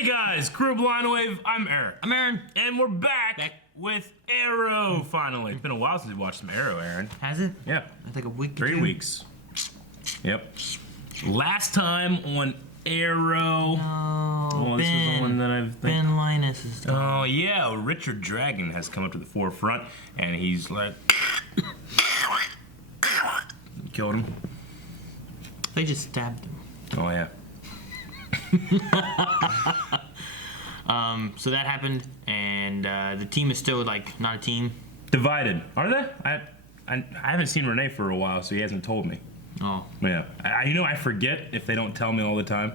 Hey guys, Crew Blind Wave, I'm Eric. I'm Aaron. And we're back with Arrow, finally. It's been a while since we watched some Arrow, Aaron. Has it? Yeah. I think a week. 3 weeks. Yep. Last time on Arrow. Oh, this is the one that I've... Ben Linus is... Oh, yeah. Richard Dragon has come up to the forefront, and he's like... Killed him. They just stabbed him. Oh, yeah. So that happened, and the team is still, like, not a team. Divided. Are they? I haven't seen Renee for a while, so he hasn't told me. Oh. Yeah. I forget if they don't tell me all the time.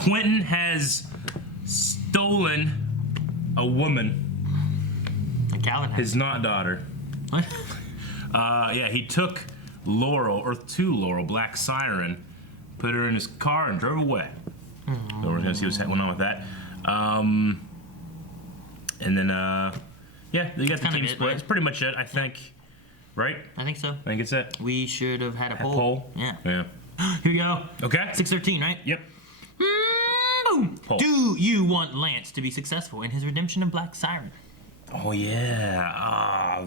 Quentin has stolen a woman. And Calvin has. His not daughter. What? Yeah, he took Laurel, Black Siren, put her in his car and drove away. Mm. So we're gonna see what's going on with that. And then, yeah, they got the team split. Right? That's pretty much it, I think. Right? I think so. I think it's it. We should have had a poll. Poll? Yeah. Yeah. Here we go. Okay. 6:13, right? Yep. Boom. Poll. Do you want Lance to be successful in his redemption of Black Siren? Oh, yeah. I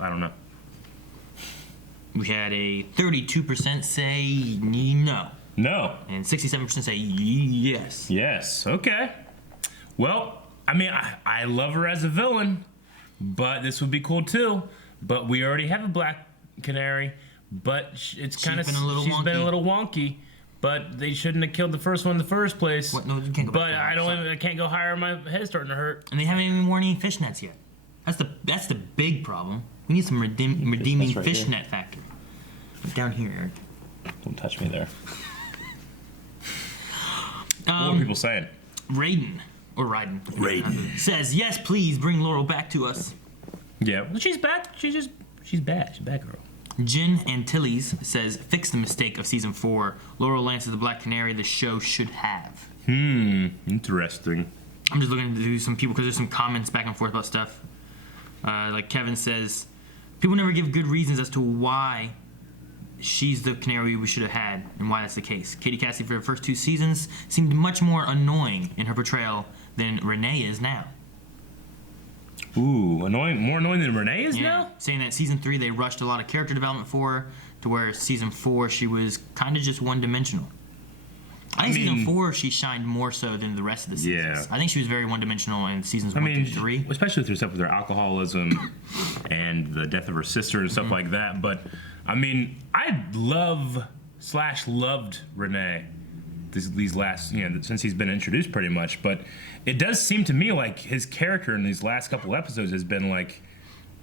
don't know. We had a 32% say no. No. And 67% say yes. Yes. Okay. Well, I mean, I love her as a villain, but this would be cool too. But we already have a Black Canary, but it's kind of she's been a little wonky. But they shouldn't have killed the first one in the first place. What? No, you can't go but back there. I can't go higher. My head's starting to hurt. And they haven't even worn any fishnets yet. That's the big problem. We need some redeeming right fishnet factor. Down here, Eric. Don't touch me there. What are people saying? Raiden says, yes, please bring Laurel back to us. Yeah, well, she's back. She's bad. She's a bad girl. Jin Antilles says, fix the mistake of season 4. Laurel Lance is the Black Canary the show should have. Interesting. I'm just looking to do some people because there's some comments back and forth about stuff. Like Kevin says, people never give good reasons as to why she's the canary we should have had and why that's the case. Katie Cassidy for the first 2 seasons seemed much more annoying in her portrayal than Renee is now. Ooh, annoying, more annoying than Renee is now? Saying that season 3 they rushed a lot of character development for her, to where season 4 she was kind of just one-dimensional. I think season 4 she shined more so than the rest of the seasons. Yeah. I think she was very one-dimensional in seasons 1 through 3. Especially with her stuff with her alcoholism and the death of her sister and stuff like that. But, I mean, I loved Renee these last, since he's been introduced pretty much. But it does seem to me like his character in these last couple episodes has been like,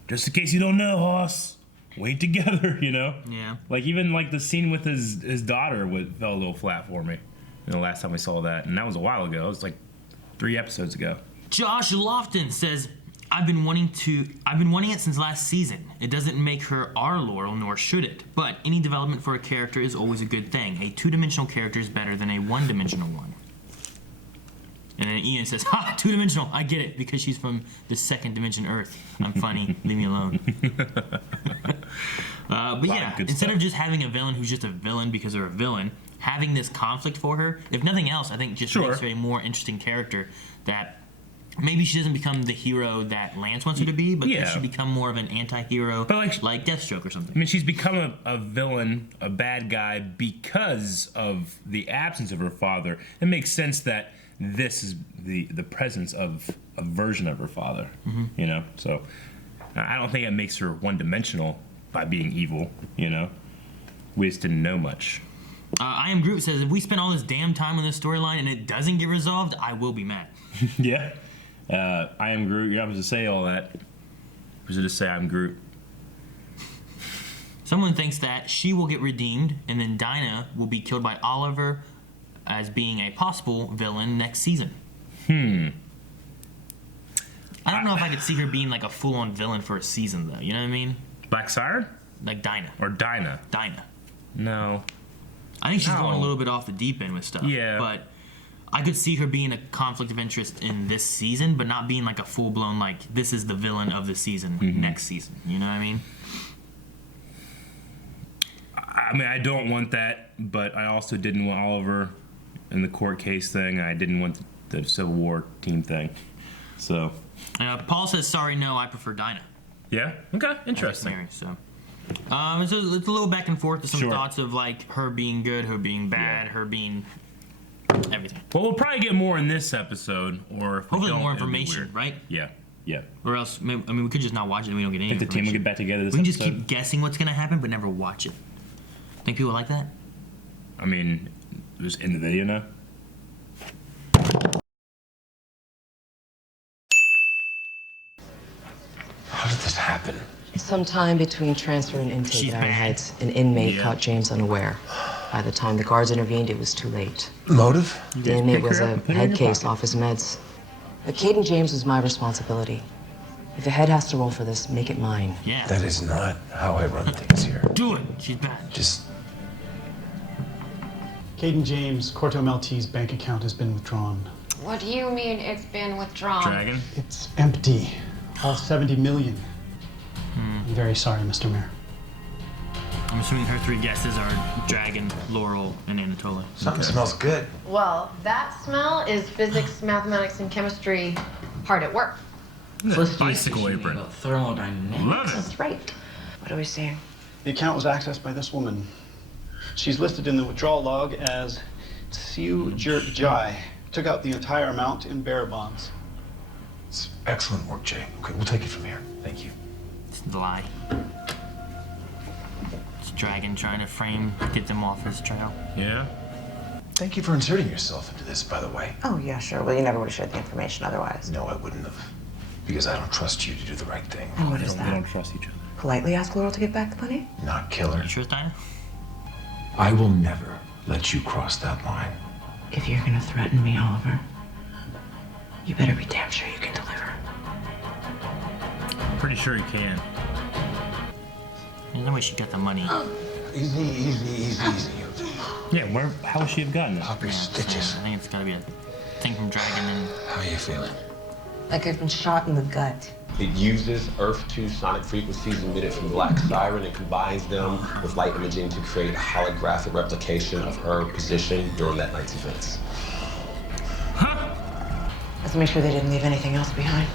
just in case you don't know, Hoss, we ain't together, Yeah. Like, even like the scene with his daughter fell a little flat for me. The last time we saw that, and that was a while ago. It was like 3 episodes ago. Josh Lofton says, I've been wanting it since last season. It doesn't make her our Laurel, nor should it. But any development for a character is always a good thing. A 2-dimensional character is better than a 1-dimensional one. And then Ian says, ha, 2-dimensional, I get it, because she's from the 2nd dimension Earth. I'm funny, leave me alone. But yeah, instead of just having a villain who's just a villain because they're a villain, having this conflict for her, if nothing else, I think just makes her a more interesting character that maybe she doesn't become the hero that Lance wants her to be, but she become more of an anti-hero like Deathstroke or something. I mean, she's become a villain, a bad guy because of the absence of her father. It makes sense that this is the presence of a version of her father, So I don't think it makes her one-dimensional by being evil, We just didn't know much. I Am Groot says, if we spend all this damn time on this storyline and it doesn't get resolved, I will be mad. Yeah. I Am Groot. You're not supposed to say all that. You're supposed to just say I'm Groot. Someone thinks that she will get redeemed, and then Dinah will be killed by Oliver as being a possible villain next season. I don't know if I could see her being like a full-on villain for a season, though. You know what I mean? Black Siren? Like Dinah. Or Dinah? Dinah. No. I think she's going a little bit off the deep end with stuff. Yeah. But I could see her being a conflict of interest in this season, but not being like a full-blown, like, this is the villain of the season next season. You know what I mean? I mean, I don't want that, but I also didn't want Oliver in the court case thing. I didn't want the Civil War team thing. So. Paul says, sorry, no, I prefer Dinah. Yeah? Okay, interesting. Mary, so. It's a little back and forth. Some thoughts of like her being good, her being bad, her being everything. Well, we'll probably get more in this episode, or if we hopefully don't, more information, right? Yeah. Or else, I mean, we could just not watch it and we don't get any Think the team will information. get back together this We can episode? just keep guessing what's gonna happen, but never watch it. Think people like that? I mean, it was in the video now. How did this happen? Sometime between transfer and intake She's at Iron bad. Heights, an inmate Yeah. caught James unaware. By the time the guards intervened, it was too late. Motive? The inmate pick was her a up and put her in head your case pocket. off his meds. But Caden James was my responsibility. If the head has to roll for this, make it mine. Yeah. That is not how I run things here. Do it. She's bad. Just Caden James, Corto Maltese bank account has been withdrawn. What do you mean it's been withdrawn? Dragon? It's empty. All 70 million. I'm very sorry, Mr. Mayor. I'm assuming her three guesses are Dragon, Laurel, and Anatoly. something smells good. Well, that smell is physics, mathematics, and chemistry hard at work. Bicycle apron. Thermodynamics. Love it. That's right. What are we seeing? The account was accessed by this woman. She's listed in the withdrawal log as Siu Jer Jai. Took out the entire amount in bearer bonds. It's excellent work, Jay. Okay, we'll take it from here. Thank you. It's a lie. It's Dragon trying to get them off his trail. Yeah? Thank you for inserting yourself into this, by the way. Oh, yeah, sure. Well, you never would have shared the information otherwise. No, I wouldn't have. Because I don't trust you to do the right thing. And what is We that? don't trust each other. Politely ask Laurel to give back the money? Not killer. You sure it's Dinah? I will never let you cross that line. If you're gonna threaten me, Oliver, you better be damn sure you can deliver. Pretty sure he can. There's no way she got the money. Easy. Yeah, how would she have gotten it? Pop your stitches. I think it's gotta be a thing from Dragon and How are you feeling? Like I've been shot in the gut. It uses Earth 2 sonic frequencies emitted from Black Siren and combines them with light imaging to create a holographic replication of her position during that night's events. Let's make sure they didn't leave anything else behind.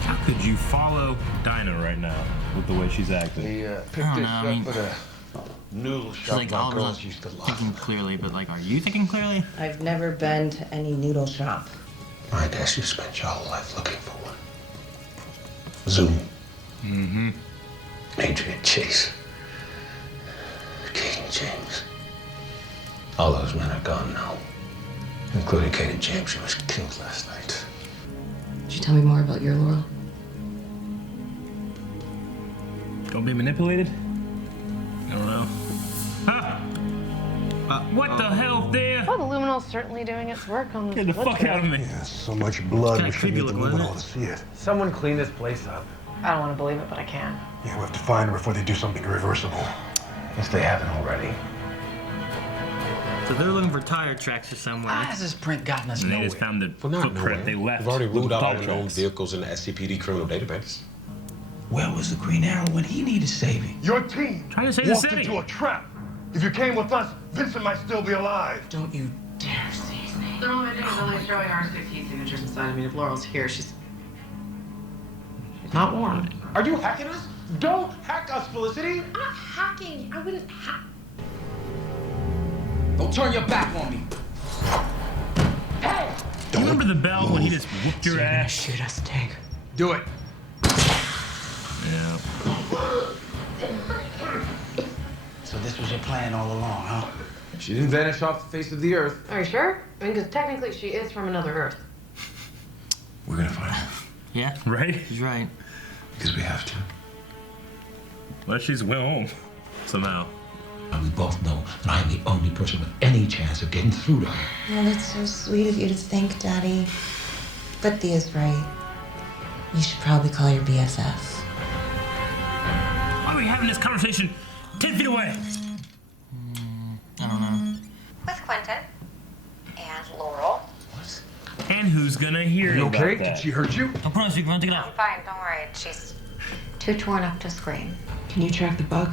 How could you follow Dinah right now with the way she's acting? I don't know, I mean, noodle she's shop like my Oliver's girls used to love. thinking clearly, but like, are you thinking clearly? I've never been to any noodle shop. I guess you spent your whole life looking for one. Zoom. Mm-hmm. Adrian Chase. Caden James. All those men are gone now. Including Caden James, who was killed last night. Could you tell me more about your Laurel? Don't be manipulated? I don't know. Ah! What the hell there? Well, the luminal's certainly doing its work on this. Get the blood fuck out of trail. me. So much blood, kinda we should creepy need the looking, isn't luminol it? to see it. Someone clean this place up. I don't want to believe it, but I can. Yeah, we have to find her before they do something irreversible. If they haven't already. So they're looking for tire tracks or somewhere. Why has this print gotten us And they nowhere? just found the Well, not footprint. nowhere. They left. We've already with ruled out all dog the known tracks. vehicles in the SCPD criminal database. Where was the Green Arrow when he needed saving? Your team Trying to save the walked city. into a trap. If you came with us, Vincent might still be alive. Don't you dare seize me. The only thing is only showing R16 signatures inside. I mean, if Laurel's here, she's not warned. Are you hacking us? Don't hack us, Felicity. I'm not hacking. I wouldn't hack. Don't turn your back on me. Do you remember the bell when he just whooped your ass? Shoot us, Tank. Do it. Yeah. So this was your plan all along, huh? She didn't vanish off the face of the earth. Are you sure? I mean, because technically she is from another Earth. We're gonna find her. Yeah, Right? he's right. Because we have to. Well, she's went home somehow. We both know that I'm the only person with any chance of getting through to her. Well, that's so sweet of you to think, Daddy. But Thea's right. You should probably call your BFF. Why are we having this conversation 10 feet away? I don't know. With Quentin and Laurel. And who's gonna hear You about okay? that? Did she hurt you? Don't put on a speakerphone, take it I'm out. fine, don't worry. She's too torn up to scream. Can you track the bug?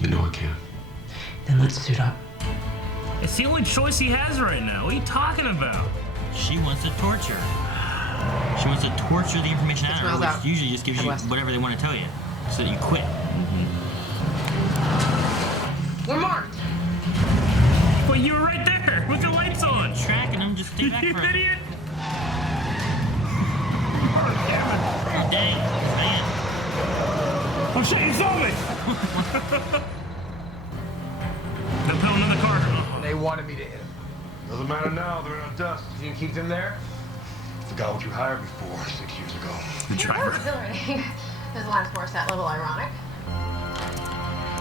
You know I can. Then let's suit up. It's the only choice he has right now. What are you talking about? She wants to torture. She wants to torture the information out of her, smells which out. usually just gives Head you west. whatever they want to tell you, so that you quit. We're marked. Well, you were right there with the lights on. Tracking them, just stay back You for a idiot. Oh, dang, man. Oh shit, you saw me! They'll put another car. They wanted me to hit him. Doesn't matter now, they're in our dust. You can keep them there? Forgot what you hired me for 6 years ago. The driver. Exhilarating. This last more set level ironic.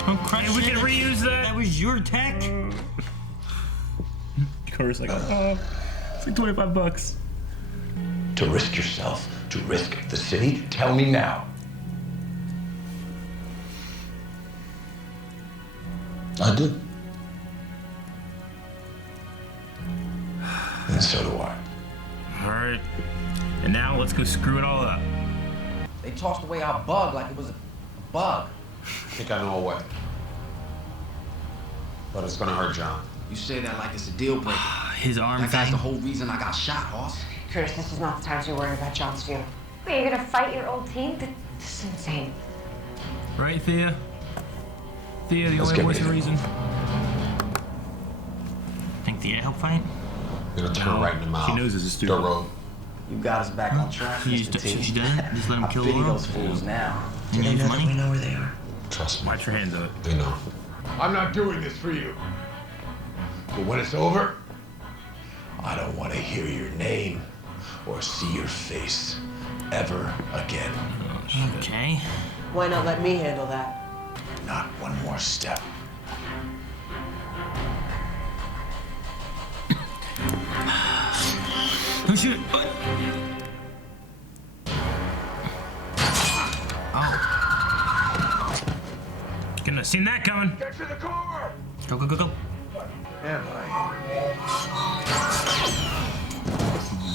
Oh, crunch. Hey, we can reuse that. That was your tech? Car's like, oh, it's like $25. To risk yourself, to risk the city? Tell me now. I do. And so do I. All right. And now let's go screw it all up. They tossed away our bug like it was a bug. I think I know a way. But it's gonna hurt John. You say that like it's a deal breaker. His arm That guy's thing. the whole reason I got shot, Hoss. Curtis, this is not the time to worry about John's funeral. Wait, you're gonna fight your old team? This is insane. Right, Thea? Thea, the Let's only get voice of ready. reason. Think Thea helped fight? Gonna turn right in the mouth. She knows this is stupid. Dirt road. You got us back on track, She Mr. T. doesn't? Just let him I kill pity Laurel? those fools now. Do they Use know that money? we know where they are? Trust me. Watch your hands up. They know. I'm not doing this for you. But when it's over, I don't want to hear your name or see your face ever again. Okay. Why not let me handle that? Not one more step. Oh, shoot. Oh. Couldn't have seen that coming. get to the car! Go, go, go, go. Am I?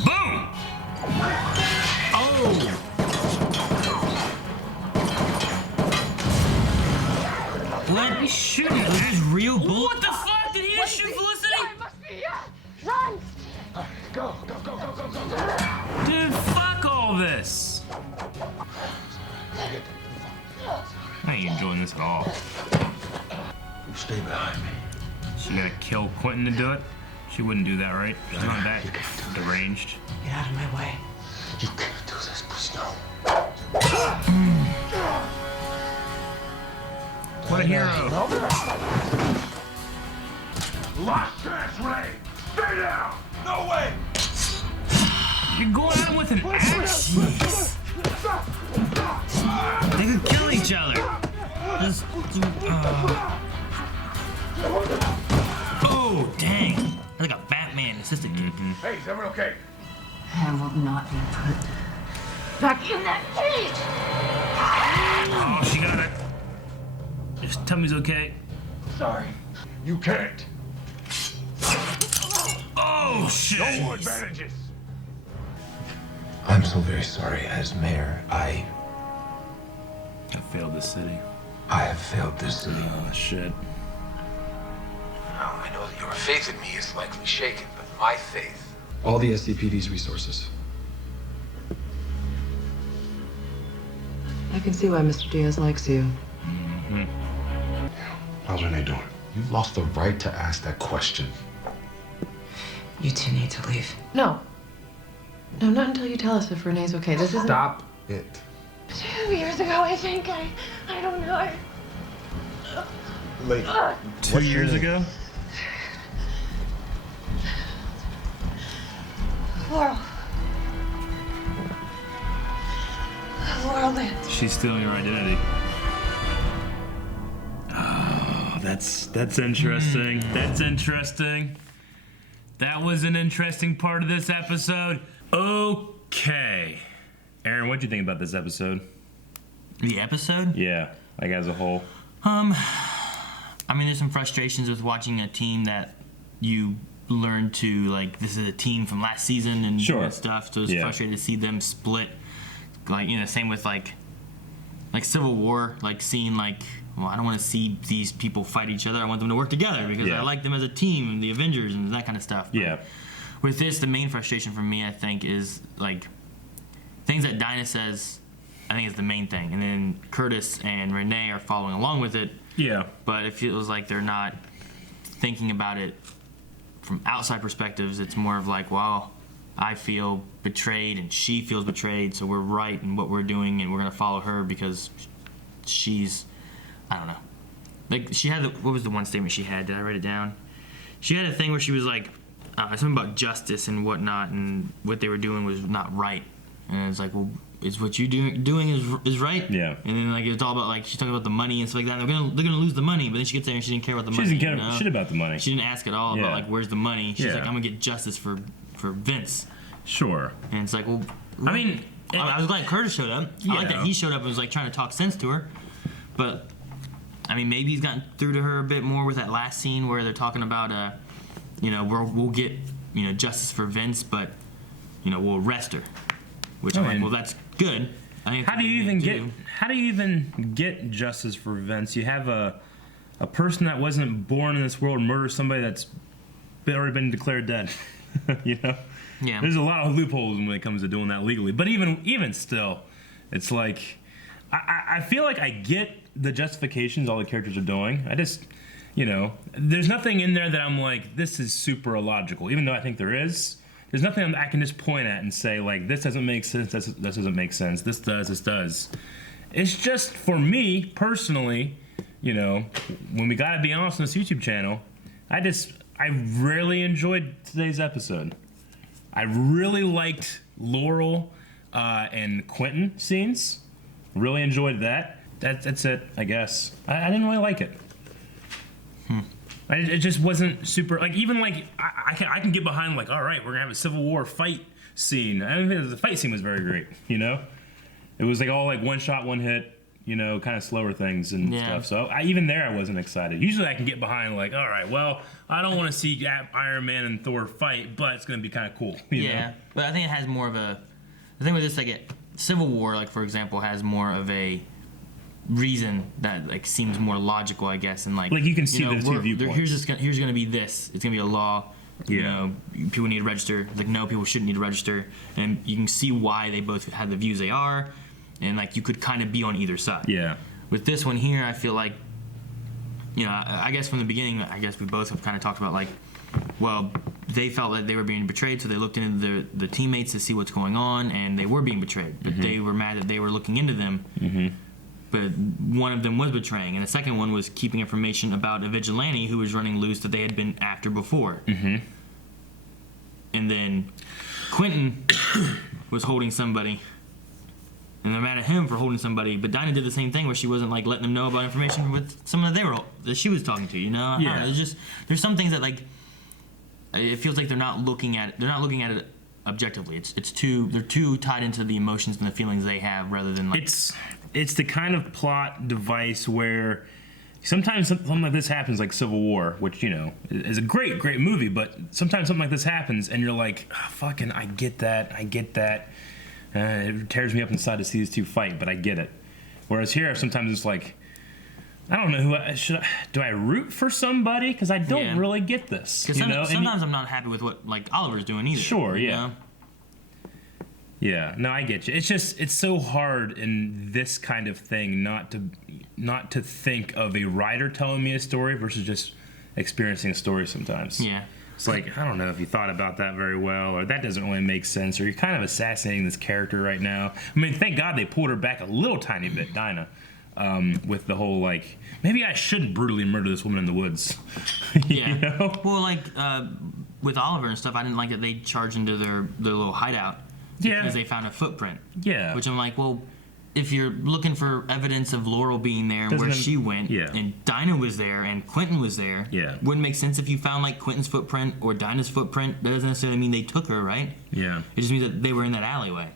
Boom! Oh! What? He's shooting. Was this real bullets? What the fuck? Did he just shoot Felicity? Run! Go, go, go, go, go, go, go. Dude, fuck all this. I ain't enjoying this at all. You stay behind me. She gotta kill Quentin to do it? She wouldn't do that, right? She's not that deranged. Get out of my way. You can't do this, please no. What a hero. Last chance, Ray! Stay down! No way! You're going at him with an axe? They could kill each other. Just, oh, dang. That's like a Batman assistant kick. Hey, is everyone okay? I will not be put Back in that cage! Oh, she got it. Just tell me he's okay. Sorry. You can't. Oh, shit. No more advantages. I'm so very sorry. As mayor, I failed this city. have failed this city. Oh, shit. Now, I know that your faith in me is likely shaken, but my faith. All the SCPD's resources. I can see why Mr. Diaz likes you. How's Renee doing? You've lost the right to ask that question. You two need to leave. No. No, not until you tell us if Renee's okay. This isn't... Stop it. 2 years ago, I think. I don't know. Lady. 2 years ago? Laurel. Laurel Lance. She's stealing your identity. Oh, that's interesting. That's interesting. That was an interesting part of this episode. Okay. Aaron, what'd you think about this episode? The episode? Yeah, like as a whole. I mean, there's some frustrations with watching a team that you learn to, like, this is a team from last season and Sure. stuff, so it's frustrating to see them split. Like, you know, same with, like, like Civil War, like seeing like, well, I don't want to see these people fight each other. I want them to work together because I like them as a team and the Avengers and that kind of stuff. Yeah. But with this, the main frustration for me, I think, is like things that Dinah says. I think is the main thing, and then Curtis and Renee are following along with it. Yeah. But it feels like they're not thinking about it from outside perspectives. It's more of like, well, I feel betrayed and she feels betrayed, so we're right in what we're doing and we're gonna follow her because she's, I don't know. Like she had, what was the one statement she had? Did I write it down? She had a thing where she was like, something about justice and whatnot, and what they were doing was not right. And it's like, well, is what you doing is right? Yeah. And then like it's all about like she's talking about the money and stuff like that. They're gonna lose the money, but then she gets there and she didn't care about the money. She doesn't care shit about the money. She didn't ask at all about like where's the money. She's Yeah. like, I'm gonna get justice for Vince. Sure. And it's like, well, I mean, I was glad Curtis showed up. I like Yeah. that he showed up and was like trying to talk sense to her. But I mean, maybe he's gotten through to her a bit more with that last scene where they're talking about, we'll get justice for Vince, but we'll arrest her. Which I'm like, well, that's good. I think How do you even get justice for Vince? You have a person that wasn't born in this world murder somebody that's already been declared dead. Yeah. There's a lot of loopholes when it comes to doing that legally. But even still, it's like I feel like I get the justifications all the characters are doing. I just there's nothing in there that I'm like, this is super illogical, even though I think there is. There's nothing I can just point at and say, like, this doesn't make sense, this doesn't make sense, this does. It's just, for me, personally, when we gotta be honest on this YouTube channel, I really enjoyed today's episode. I really liked Laurel and Quentin scenes. Really enjoyed that. That's it, I guess. I didn't really like it. It just wasn't super, like, even like I can get behind, like, all right, we're gonna have a Civil War fight scene. I don't think the fight scene was very great. It was like all like one shot, one hit, kind of slower things and stuff. So even there, I wasn't excited. Usually, I can get behind, like, all right, well, I don't want to see Iron Man and Thor fight, but it's gonna be kind of cool. You know? But I think it has more of a. The thing with this, like, Civil War, like for example, has more of a reason that like seems more logical, I guess, and like you can see the two viewpoints. Here's gonna be this. It's gonna be a law. People need to register. Like, no, people shouldn't need to register, and you can see why they both had the views they are, and like you could kind of be on either side. Yeah. With this one here, I feel like, I guess from the beginning, I guess we both have kind of talked about like, well, they felt that they were being betrayed, so they looked into the teammates to see what's going on, and they were being betrayed, but they were mad that they were looking into them. But one of them was betraying, and the second one was keeping information about a vigilante who was running loose that they had been after before. And then Quentin was holding somebody, and they're mad at him for holding somebody. But Dinah did the same thing, where she wasn't like letting them know about information with someone that she was talking to. I don't know, it's just there's some things that like it feels like they're not looking at it. They're not looking at it objectively. They're too tied into the emotions and the feelings they have, rather than like it's the kind of plot device where sometimes something like this happens, like Civil War, which is a great movie, but sometimes something like this happens and you're like, fucking, I get that. It tears me up inside to see these two fight, but I get it. Whereas here, sometimes it's like, I don't know do I root for somebody, because I don't really get this. Because sometimes I'm not happy with what like Oliver's doing either. Sure, yeah. Yeah, no, I get you. It's so hard in this kind of thing not to think of a writer telling me a story versus just experiencing a story sometimes. Yeah. It's like, I don't know if you thought about that very well, or that doesn't really make sense, or you're kind of assassinating this character right now. I mean, thank God they pulled her back a little tiny bit, Dinah, with the whole, like, maybe I shouldn't brutally murder this woman in the woods. Well, like, with Oliver and stuff, I didn't like that they charged into their little hideout. Because they found a footprint. Yeah. Which I'm like, well, if you're looking for evidence of Laurel being there and where she went, and Dinah was there and Quentin was there, wouldn't make sense if you found like Quentin's footprint or Dinah's footprint. That doesn't necessarily mean they took her, right? Yeah. It just means that they were in that alleyway.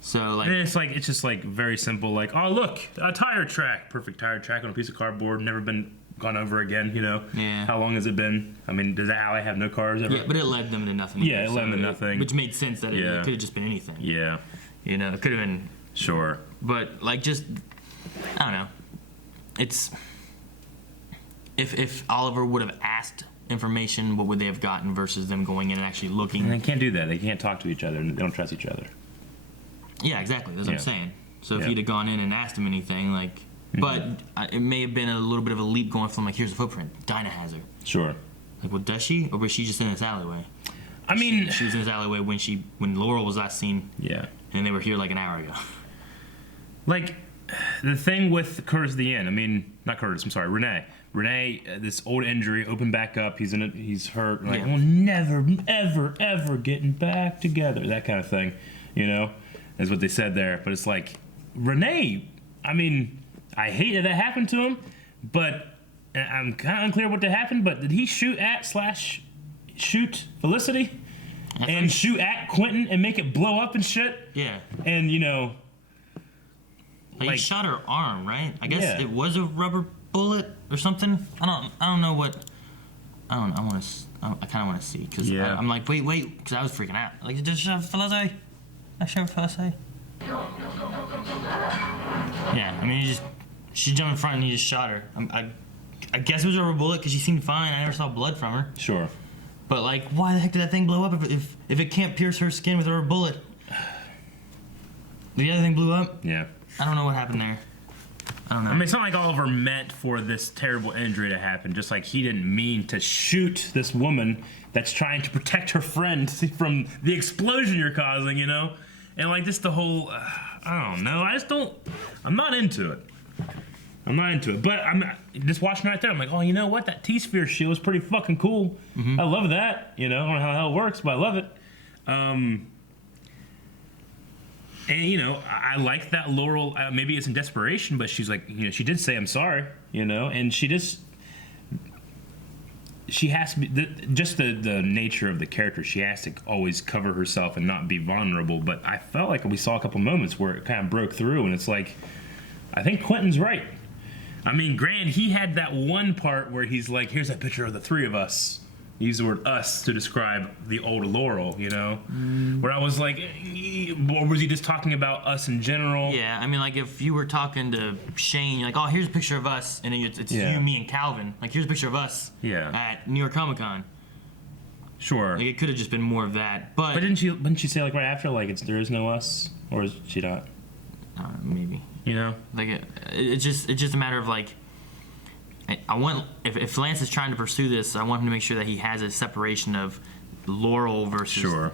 So like, and it's just like very simple. Like, oh look, a tire track, perfect tire track on a piece of cardboard, never been gone over again. Yeah. How long has it been? I mean, does that alley have no cars ever? Yeah, but it led them to nothing. Yeah, it led them to nothing, which made sense that it could have just been anything. Yeah. It could have been. Sure. But like, just I don't know. It's if Oliver would have asked information, what would they have gotten versus them going in and actually looking? And they can't do that. They can't talk to each other. They don't trust each other. Yeah, exactly. That's what I'm saying. So if Yeah. he'd have gone in and asked him anything, like, but it may have been a little bit of a leap going from like, here's a footprint. Dinah has her. Sure. Like, well, does she, or was she just in this alleyway? I mean, she was in this alleyway when Laurel was last seen. Yeah. And they were here like an hour ago. Like, the thing with Curtis at the end. I mean, not Curtis. I'm sorry, Renee. Renee, this old injury opened back up. He's hurt. Like, we'll never, ever, ever getting back together. That kind of thing, you know, is what they said there. But it's like, Renee. I mean, I hate that happened to him, but I'm kind of unclear what happened. But did he shoot Felicity and shoot at Quentin and make it blow up and shit? Yeah. And you know, like he shot her arm, right? I guess Yeah. it was a rubber bullet or something. I don't know what. I kind of want to see because I'm like, wait, because I was freaking out. Like, did you shoot Felicity? I shot Felicity. Yeah, I mean, she jumped in front and he just shot her. I guess it was a rubber bullet because she seemed fine. I never saw blood from her. Sure. But like, why the heck did that thing blow up if it can't pierce her skin with a rubber bullet? The other thing blew up? Yeah. I don't know what happened there. I don't know. I mean, it's not like Oliver meant for this terrible injury to happen. Just like he didn't mean to shoot this woman that's trying to protect her friend from the explosion you're causing, you know? And like just the whole, I don't know. I'm not into it. But I'm just watching right there. I'm like, oh, you know what? That T-Sphere shield is pretty fucking cool. I love that. You know, I don't know how the hell it works, but I love it. And, you know, I like that Laurel, maybe it's in desperation, but she's like, you know, she did say, I'm sorry, you know, and she has to be, just the nature of the character, she has to always cover herself and not be vulnerable, but I felt like we saw a couple moments where it kind of broke through, and it's like, I think Quentin's right. I mean, Grant, he had that one part where he's like, here's a picture of the three of us. He used the word us to describe the old Laurel, you know? Where I was like, or was he just talking about us in general? Yeah, I mean, like, if you were talking to Shane, you're like, oh, here's a picture of us, and it's you, me, and Calvin. Like, here's a picture of us at New York Comic Con. Sure. Like, it could have just been more of that, but didn't she say, like, right after, like, there is no us? Or is she not? Maybe. You know? Like, it's just a matter of, like, I want, if Lance is trying to pursue this, I want him to make sure that he has a separation of Laurel versus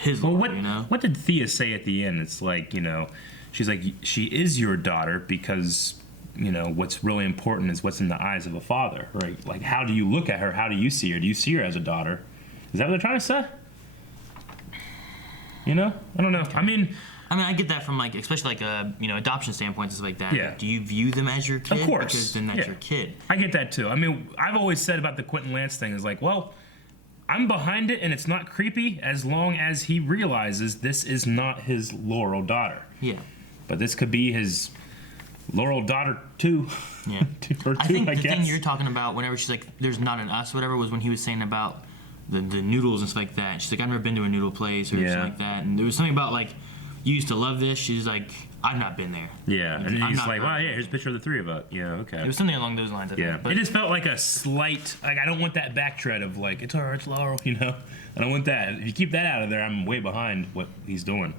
his Laurel, you know? What did Thea say at the end? It's like, you know, she's like, she is your daughter because, you know, what's really important is what's in the eyes of a father, right? Like, how do you look at her? How do you see her? Do you see her as a daughter? Is that what they're trying to say? You know? I don't know. I mean, I get that from, like, especially, like, you know, adoption standpoints, stuff like that. Yeah. Do you view them as your kid? Of course. Because then that's your kid. I get that, too. I mean, I've always said about the Quentin Lance thing is like, well, I'm behind it, and it's not creepy as long as he realizes this is not his Laurel daughter. Yeah. But this could be his Laurel daughter, too. Yeah. Or two, I think the guess. thing you're talking about, whenever she's like, there's not an us, whatever, was when he was saying about the noodles and stuff like that. She's like, I've never been to a noodle place or something like that. And there was something about, like, you used to love this. She's like, I've not been there. Yeah, and he's like, well, yeah, here's a picture of the three of us. Yeah, okay. It was something along those lines, I think. But it just felt like a slight, like, I don't want that backtrack of, like, it's her, it's Laurel, you know? I don't want that. If you keep that out of there, I'm way behind what he's doing.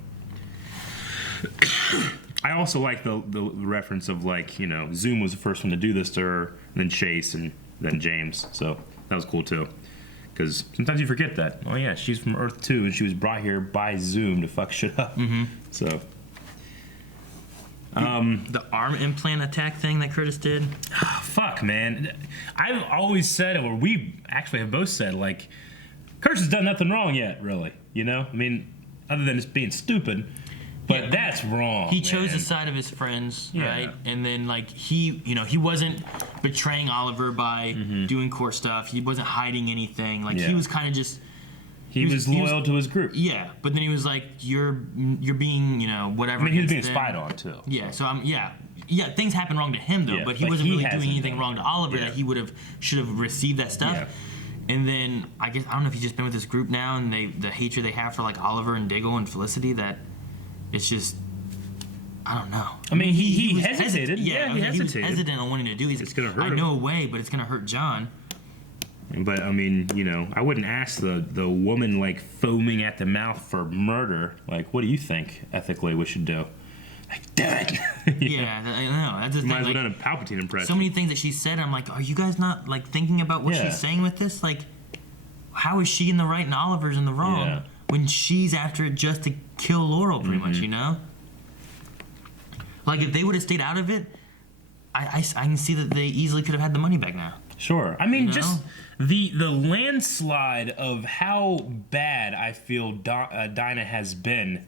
I also like the reference of, like, you know, Zoom was the first one to do this to her, and then Chase, and then James. So that was cool, too. Because sometimes you forget that. Oh, yeah, she's from Earth 2, and she was brought here by Zoom to fuck shit up. So. The arm implant attack thing that Curtis did? Fuck, man. I've always said, or we actually have both said, like, Curtis has done nothing wrong yet, really. You know? I mean, other than just being stupid. But that's wrong. He chose the side of his friends, right? And then, like, he wasn't betraying Oliver by doing court stuff. He wasn't hiding anything. Like, he was kind of just. He was loyal to his group. Yeah, but then he was like, "You're being, you know, whatever." I mean, he was being spied on too. Yeah, so things happened wrong to him though, but he wasn't really doing anything wrong to Oliver that he should have received that stuff. Yeah. And then I don't know if he's just been with this group now, and the hatred they have for, like, Oliver and Diggle and Felicity, that it's just I don't know. I mean, he was hesitated. Yeah, he hesitated. He was hesitant on wanting to do. It's gonna hurt I him. know a way, but it's gonna hurt John. But I mean, I wouldn't ask the woman like foaming at the mouth for murder. Like, what do you think ethically we should do? Like, do it. Yeah, I know. That's the thing. Might as well Like, done a Palpatine impression. so many things that she said. I'm like, are you guys not like thinking about what Yeah. she's saying with this? Like, how is she in the right and Oliver's in the wrong Yeah. when she's after it just to kill Laurel, pretty much? Like, if they would have stayed out of it, I can see that they easily could have had the money back now. Sure. I mean, just the landslide of how bad I feel Dinah has been,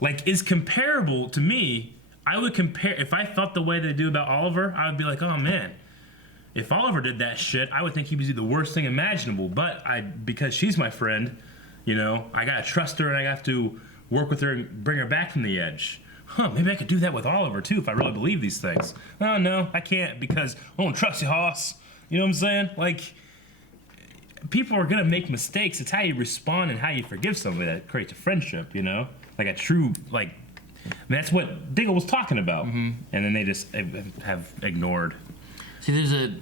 like, is comparable to me. I would compare, if I felt the way they do about Oliver, I would be like, oh man, if Oliver did that shit, I would think he would do the worst thing imaginable. But because she's my friend, I gotta trust her and I have to work with her and bring her back from the edge. Maybe I could do that with Oliver too if I really believe these things. Oh no, I can't because I don't trust you, Hoss. You know what I'm saying? Like, people are gonna make mistakes. It's how you respond and how you forgive somebody that creates a friendship, Like a true, like, that's what Diggle was talking about. And then they just have ignored. See,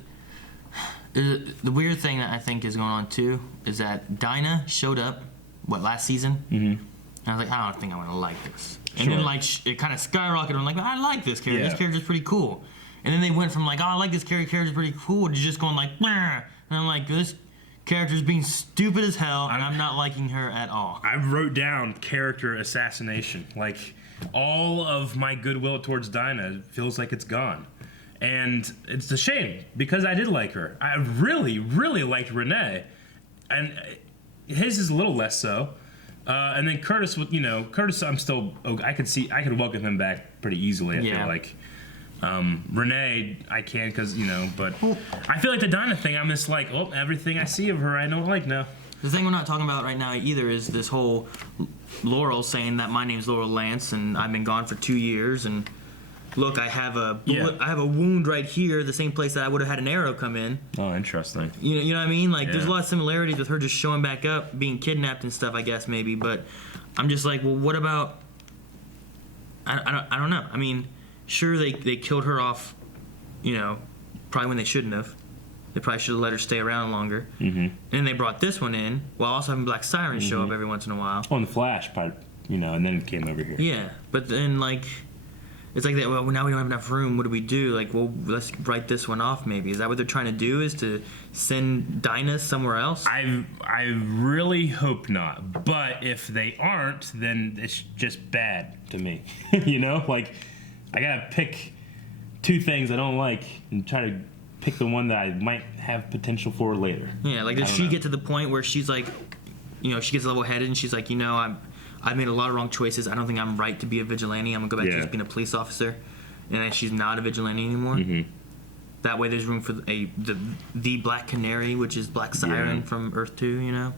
the weird thing that I think is going on too is that Dinah showed up, last season? And I was like, I don't think I want to like this. And then, like, it kind of skyrocketed. I'm like, I like this character. Yeah. This character's pretty cool. And then they went from like, oh, I like this character's pretty cool, to just going like, nah. And I'm like, this character's being stupid as hell, and I'm not liking her at all. I wrote down character assassination. Like, all of my goodwill towards Dinah feels like it's gone. And it's a shame, because I did like her. I really, really liked Renee. And his is a little less so. And then Curtis, Curtis, I could welcome him back pretty easily, I feel like. Renee, I can, because, but I feel like the Dinah thing, I'm just like, everything I see of her, I don't like now. The thing we're not talking about right now either is this whole Laurel saying that my name's Laurel Lance and I've been gone for 2 years, and look, I have a wound right here, the same place that I would have had an arrow come in. Oh, interesting. You know what I mean? Like, there's a lot of similarities with her just showing back up, being kidnapped and stuff, I guess, maybe. But I'm just like, well, what about... I don't know. I mean, sure, they killed her off, probably when they shouldn't have. They probably should have let her stay around longer. And then they brought this one in, while also having Black Siren show up every once in a while. On the Flash part, and then it came over here. Yeah, but then, like... It's like, well, now we don't have enough room. What do we do? Like, well, let's write this one off, maybe. Is that what they're trying to do, is to send Dinah somewhere else? I really hope not. But if they aren't, then it's just bad to me. Like, I gotta pick two things I don't like and try to pick the one that I might have potential for later. Yeah, like, does she get to the point where she's like, she gets level-headed and she's like, I've made a lot of wrong choices. I don't think I'm right to be a vigilante. I'm going to go back to just being a police officer. And then she's not a vigilante anymore. That way there's room for the Black Canary, which is Black Siren from Earth 2,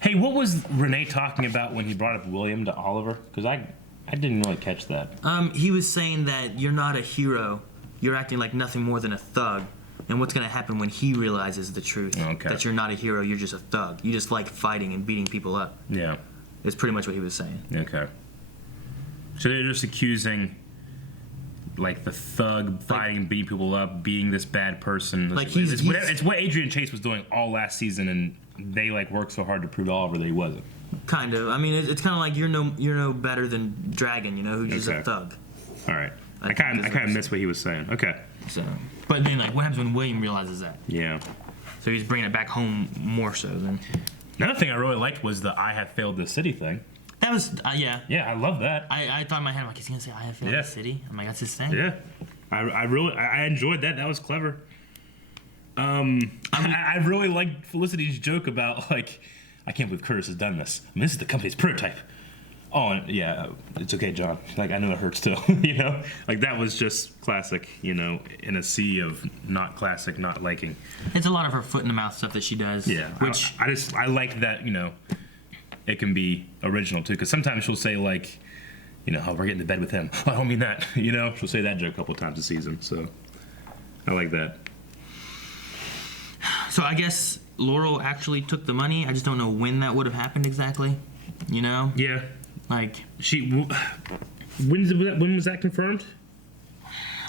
Hey, what was Renee talking about when he brought up William to Oliver? Because I didn't really catch that. He was saying that you're not a hero. You're acting like nothing more than a thug. And what's going to happen when he realizes the truth? That you're not a hero, you're just a thug. You just like fighting and beating people up. Yeah. Is pretty much what he was saying. Okay. So they're just accusing, like, the thug fighting and beating people up, being this bad person. Like, it's what Adrian Chase was doing all last season, and they worked so hard to prove to Oliver that he wasn't. Kind of. I mean, it's kind of like you're no better than Dragon, who's just a thug. All right. I kind of missed what he was saying. Okay. So, but then, what happens when William realizes that? Yeah. So he's bringing it back home more so than. Another thing I really liked was the "I have failed the city" thing. That was yeah. Yeah, I love that. I thought in my head, like, is he gonna say "I have failed the city"? I'm like, that's his thing. Yeah, I really enjoyed that. That was clever. I really liked Felicity's joke about, like, I can't believe Curtis has done this. I mean, this is the company's prototype. Oh, and yeah, it's okay, John. Like, I know it hurts too. Like, that was just classic. In a sea of not classic, not liking. It's a lot of her foot in the mouth stuff that she does. Yeah, which I like that. It can be original too, because sometimes she'll say, like, oh, we're getting to bed with him. Oh, I don't mean that. She'll say that joke a couple times a season. So I like that. So I guess Laurel actually took the money. I just don't know when that would have happened exactly. Yeah. Like, she When was that confirmed?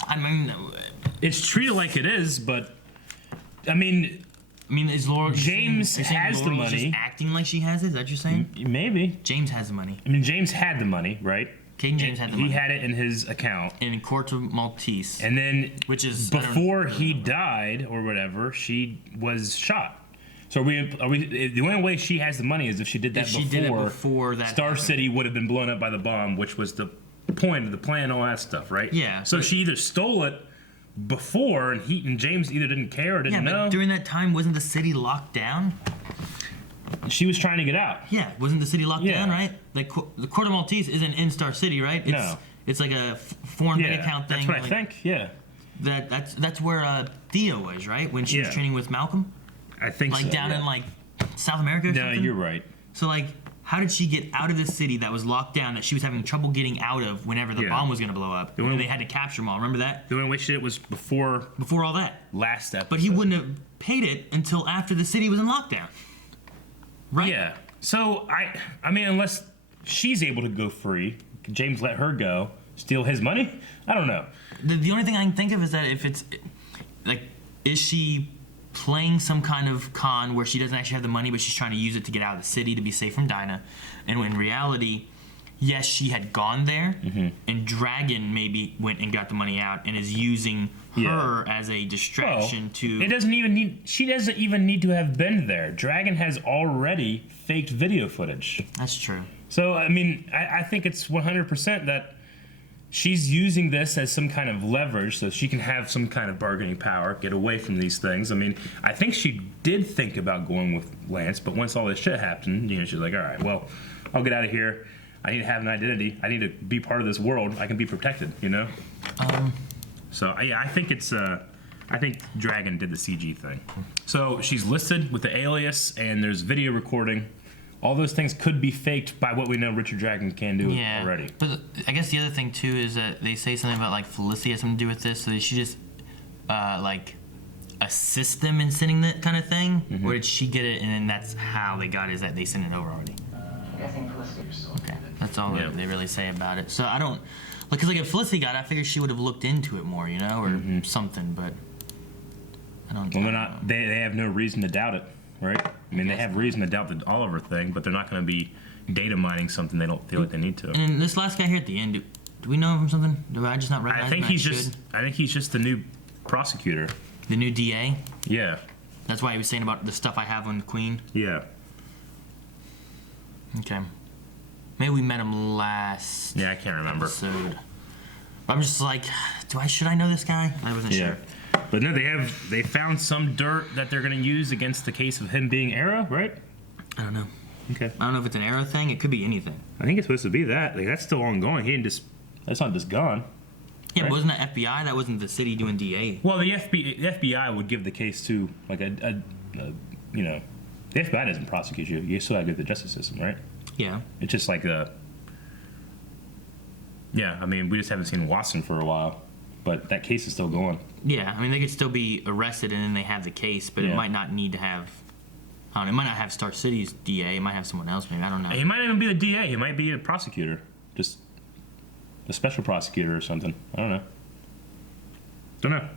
I mean, it's treated like it is, but I mean, is Laura James has the money? Just acting like she has it? Is that what you're saying? Maybe James has the money. I mean, James had the money, right? King James had the money. He had it in his account in Court of Maltese, and then which is before he died or whatever, she was shot. So are we? The only way she has the money is if she did that if she did it before that Star happened. City would have been blown up by the bomb, which was the point of the plan, all that stuff, right? Yeah. So she either stole it before, and James either didn't care or didn't know. But during that time, wasn't the city locked down? She was trying to get out. Yeah, wasn't the city locked down, right? Like the Court of Maltese isn't in Star City, right? No. It's like a foreign bank account thing. That's what I think. Yeah. That's where Thea was, right? When she was training with Malcolm. I think like so, down in like South America or something. No, you're right. So like, how did she get out of the city that was locked down that she was having trouble getting out of whenever the bomb was going to blow up? When they had to capture them all. Remember that? The only way she did it was before all that. Last episode. But he wouldn't have paid it until after the city was in lockdown. Right? Yeah. So I mean, unless she's able to go free, James let her go, steal his money. I don't know. The only thing I can think of is that if it's like, is she playing some kind of con where she doesn't actually have the money, but she's trying to use it to get out of the city to be safe from Dinah, and in reality, yes, she had gone there, and Dragon maybe went and got the money out and is using her as a distraction to. It doesn't even need. She doesn't even need to have been there. Dragon has already faked video footage. That's true. So I mean, I think it's 100% that she's using this as some kind of leverage so she can have some kind of bargaining power, get away from these things. I mean, I think she did think about going with Lance, but once all this shit happened, she's like, all right, well, I'll get out of here. I need to have an identity. I need to be part of this world. I can be protected, So yeah, I think it's. I think Dragon did the CG thing. So she's listed with the alias, and there's video recording. All those things could be faked by what we know Richard Dragon can do already. But I guess the other thing too is that they say something about like Felicity has something to do with this. So did she just like assist them in sending that kind of thing, or did she get it and then that's how they got it? Is that they sent it over already? I think Felicity. Okay, that's all they really say about it. So I don't because like if Felicity got it, I figured she would have looked into it more, or something. But I don't. Well, they're not. They have no reason to doubt it, right? I mean, they have reason to doubt the Oliver thing, but they're not going to be data mining something they don't feel like they need to. And this last guy here at the end, do we know him from something? Do I just not recognize him? I think he's just the new prosecutor. The new DA? Yeah. That's why he was saying about the stuff I have on the Queen? Yeah. Okay. Maybe we met him last. Yeah, I can't remember. Episode. I'm just like, should I know this guy? I wasn't sure. But no, they found some dirt that they're going to use against the case of him being Arrow, right? I don't know. Okay. I don't know if it's an Arrow thing. It could be anything. I think it's supposed to be that. Like, that's still ongoing. That's not just gone. Yeah, right? But wasn't that FBI? That wasn't the city doing DA. Well, the FBI would give the case to like the FBI doesn't prosecute you. You still got to go to the justice system, right? Yeah. It's just like yeah. I mean, we just haven't seen Watson for a while, but that case is still going. Yeah, I mean, they could still be arrested and then they have the case, but it might not need to have. I don't know. It might not have Star City's DA. It might have someone else. Maybe I don't know. He might even be the DA. He might be a prosecutor, just a special prosecutor or something. I don't know. Don't know.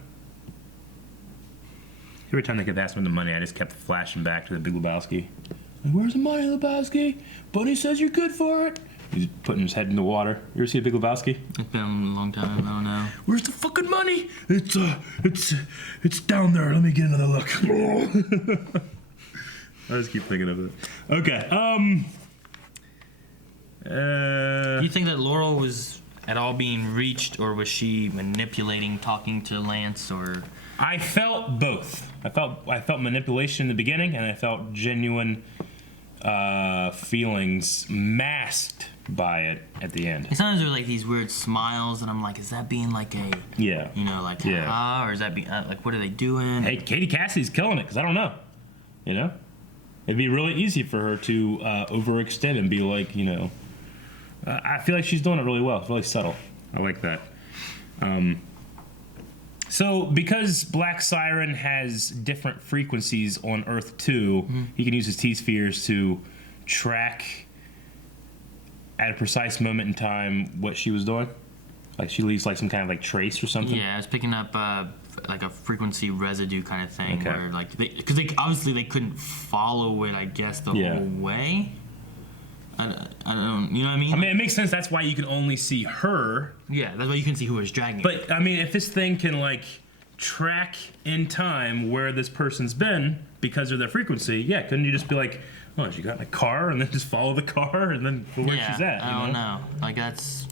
Every time they kept asking him the money, I just kept flashing back to the Big Lebowski. Like, where's the money, Lebowski? Bunny says you're good for it. He's putting his head in the water. You ever see a Big Lebowski? It's been a long time. I don't know. Where's the fucking money? It's down there. Let me get another look. I just keep thinking of it. Okay. Do you think that Laurel was at all being reached, or was she manipulating, talking to Lance, or? I felt both. I felt manipulation in the beginning, and I felt genuine feelings masked by it at the end. And sometimes there were like these weird smiles, and I'm like, is that being like a or is that being like, what are they doing? Hey, Katie Cassidy's killing it because I don't know. It'd be really easy for her to overextend and be like, I feel like she's doing it really well. It's really subtle. I like that. So because Black Siren has different frequencies on Earth 2, he can use his T-spheres to track at a precise moment in time what she was doing? Like she leaves like some kind of like trace or something? Yeah, I was picking up like a frequency residue kind of thing. Okay. Where like, because they obviously they couldn't follow it, I guess, the whole way. I don't, you know what I mean? I mean, it makes sense. That's why you can only see her. Yeah, that's why you can see who was dragging it. But I mean, if this thing can like track in time where this person's been because of their frequency, yeah, couldn't you just be like, oh, she got in a car and then just follow the car and then go where she's at? I don't know. Like that's.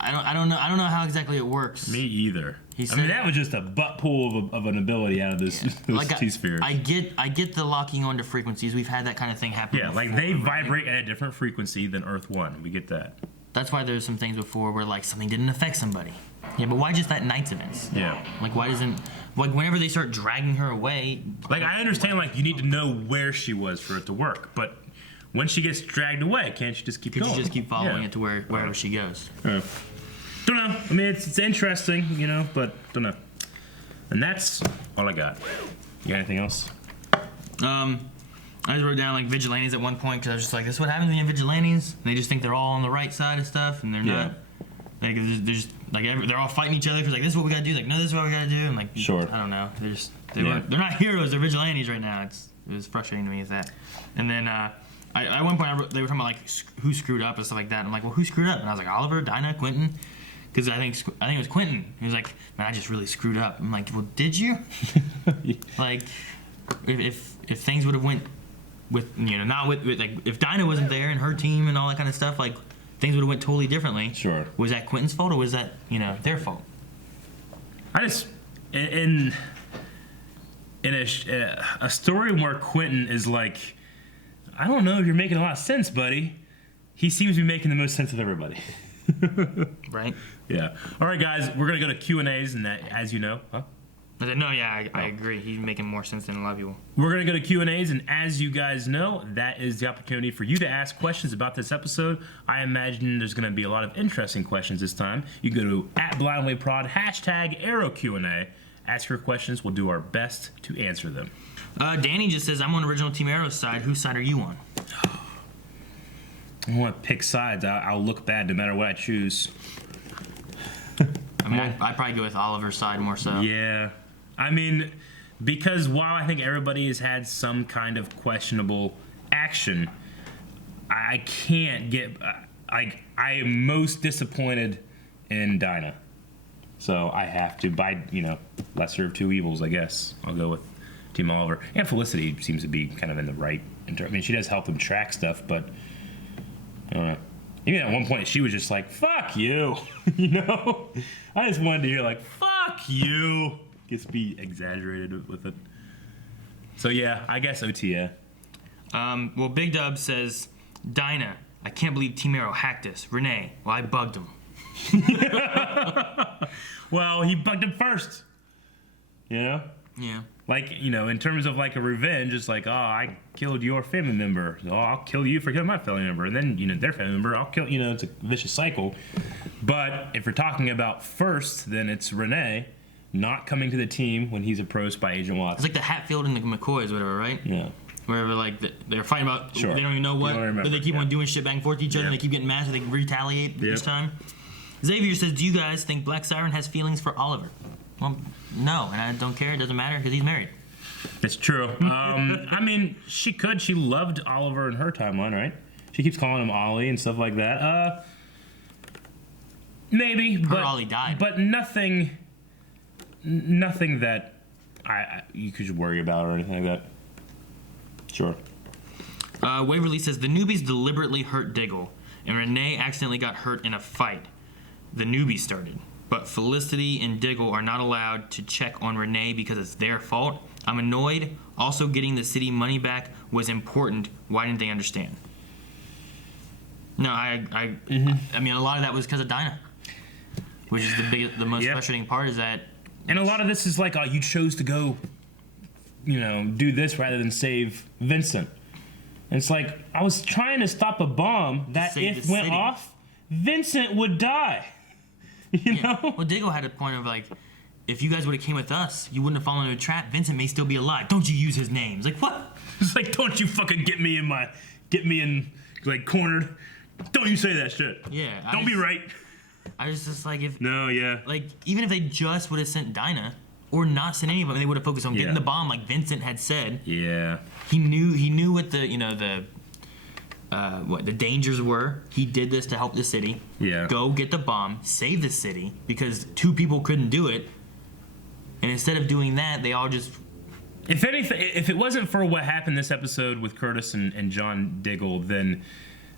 I don't know. I don't know how exactly it works. Me either. He I mean, that was just a butt pull of an ability out of this those like T-spheres. I get the locking onto frequencies. We've had that kind of thing happen. Yeah, like before, they right? vibrate at a different frequency than Earth 1. We get that. That's why there's some things before where like something didn't affect somebody. Yeah, but why just that night's events? Yeah. Like why doesn't like whenever they start dragging her away? Like I understand like you need to know where she was for it to work, but when she gets dragged away, can't you just keep going? Could you just keep following it to wherever she goes? Don't know. I mean, it's interesting, you know, but don't know. And that's all I got. You got anything else? I just wrote down like vigilantes at one point because I was just like, this is what happens when you have vigilantes. They just think they're all on the right side of stuff, and they're not. Like they're just like they're all fighting each other because like this is what we gotta do. Like no, this is what we gotta do. And like sure. I don't know. They're not heroes. They're vigilantes right now. It was frustrating to me with that. And then at one point they were talking about like who screwed up and stuff like that. I'm like, well, who screwed up? And I was like, Oliver, Dinah, Quentin. Because I think it was Quentin. He was like, man, I just really screwed up. I'm like, well, did you? Like, if things would have went with, you know, not with like, if Dinah wasn't there and her team and all that kind of stuff, like, things would have went totally differently. Sure. Was that Quentin's fault or was that, you know, their fault? I just, in a story where Quentin is like, I don't know if you're making a lot of sense, buddy. He seems to be making the most sense of everybody. Right? Yeah. All right, guys, we're going to go to Q&As, and that, as you know, I agree. He's making more sense than a lot of people. We're going to go to Q&As, and as you guys know, that is the opportunity for you to ask questions about this episode. I imagine there's going to be a lot of interesting questions this time. You can go to @BlindWayProd, #ArrowQ&A. Ask your questions. We'll do our best to answer them. Danny just says, I'm on original Team Arrow's side. Whose side are you on? I want to pick sides. I'll look bad no matter what I choose. I mean, I'd probably go with Oliver's side more so. Yeah. I mean, because while I think everybody has had some kind of questionable action, I can't get... I am most disappointed in Dinah. So I have to, by, you know, lesser of two evils, I guess. I'll go with Team Oliver. And Felicity seems to be kind of in the right... I mean, she does help them track stuff, but... I don't know. Even at one point, she was just like, fuck you. You know? I just wanted to hear, like, fuck you. Gets be exaggerated with it. So, yeah, I guess OT, yeah. Well, Big Dub says, Dinah, I can't believe Team Arrow hacked us. Renee, well, I bugged him. Well, he bugged him first. You know? Yeah. Like, you know, in terms of, like, a revenge, it's like, oh, I killed your family member. Oh, I'll kill you for killing my family member. And then, you know, their family member, I'll kill, you know, it's a vicious cycle. But if we're talking about first, then it's Renee not coming to the team when he's approached by Agent Watson. It's like the Hatfield and the McCoys, whatever, right? Yeah. Wherever, like, they're fighting about, sure. They don't even know what, but they keep on doing shit back and forth to each other, Yep. and they keep getting mad, so they retaliate each time. Xavier says, do you guys think Black Siren has feelings for Oliver? Well, no, and I don't care. It doesn't matter because he's married. It's true. I mean, she could. She loved Oliver in her timeline, right? She keeps calling him Ollie and stuff like that. Maybe, but Ollie died. But nothing that you could worry about or anything like that. Sure. Waverly says the newbies deliberately hurt Diggle, and Renee accidentally got hurt in a fight. The newbie started. But Felicity and Diggle are not allowed to check on Renee because it's their fault. I'm annoyed. Also, getting the city money back was important. Why didn't they understand? No, I mean, a lot of that was because of Dinah, which is the most frustrating part is that. And a lot of this is like, you chose to go, you know, do this rather than save Vincent. And it's like, I was trying to stop a bomb that if went off, Vincent would die. You know? Well, Diggle had a point of like, if you guys would have came with us, you wouldn't have fallen into a trap. Vincent may still be alive. Don't you use his names? Like what? It's like, don't you fucking get me in like cornered Don't you say that shit. Yeah. Don't be right. I was just like, if No, yeah. like even if they just would have sent Dinah or not sent any of them, they would have focused on getting Yeah. the bomb, like Vincent had said. Yeah. He knew what the what the dangers were. He did this to help the city. Yeah. Go get the bomb, save the city because 2 people couldn't do it. And instead of doing that, they all just. If anything, if it wasn't for what happened this episode with Curtis and John Diggle, then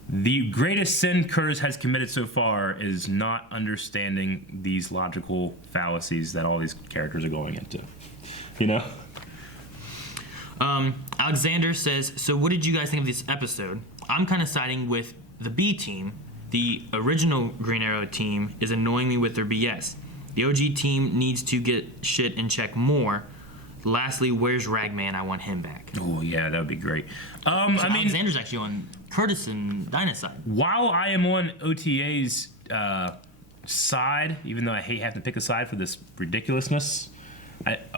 the greatest sin Curtis has committed so far is not understanding these logical fallacies that all these characters are going into. You know? Alexander says, so what did you guys think of this episode? I'm kind of siding with the B team. The original Green Arrow team is annoying me with their BS. The OG team needs to get shit in check more. Lastly, where's Ragman? I want him back. Oh, yeah, that would be great. I mean, Alexander's actually on Curtis and Dinah's side. While I am on OTA's side, even though I hate having to pick a side for this ridiculousness,